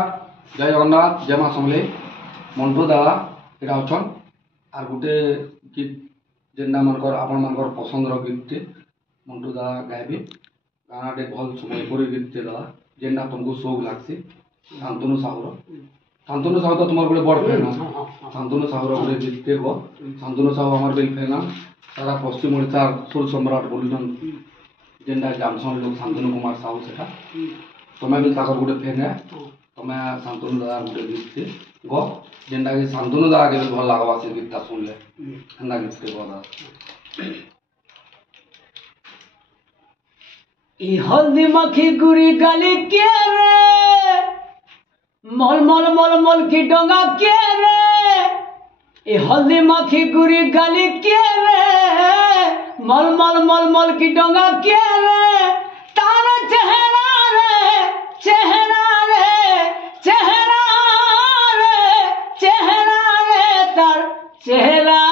जय जगन्नाथ जय माँ समले मंटू दादा यहाँ अच्छन आर गोटे गीत जेनटा मनकर आपण मनकर पसंदर गीत मंटू दादा गायबे गानाटे भल सम्बलपुरी गीत दादा जेनटा तुमको शौक लागसी शांतनु साहू तो तुम्हारे गोटे बड़ फैन शांतनु साहूर गोटे गीत गो शांतनु साहू हमार भी फैन सारा पश्चिम ओडिशा सुर सम्राट बोलुन जेनटा जानसन लोग शांतनु कुमार साहू सेटा तुम्हें भी ताकर गोटे फैन है तुम्हें शांतनु दादा गोटे गीत गो जेनटा कि शांतनु दादा के भल लगवा से गीतटा सुनले एंदा गीत के गो दादा ई हल्दी मक्खी गुरी गली के रे मल मल मल मल की डोंगा के रे ई हल्दी मक्खी गुरी गली के रे मल मल मल मल की डोंगा के रे तारा चेहरा रे चेहरा रे चेहरा रे चेहरा रे तार चेहरा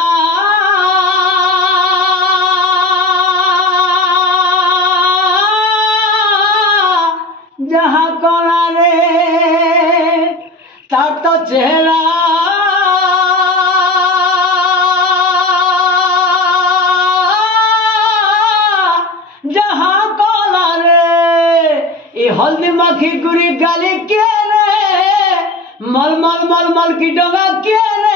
जहाँ कोना रे तार तो चेहरा जहाँ कोना रे ये हल्दी मक्खी गुरी गाली के रे मल मल मल मल की डोंगा के रे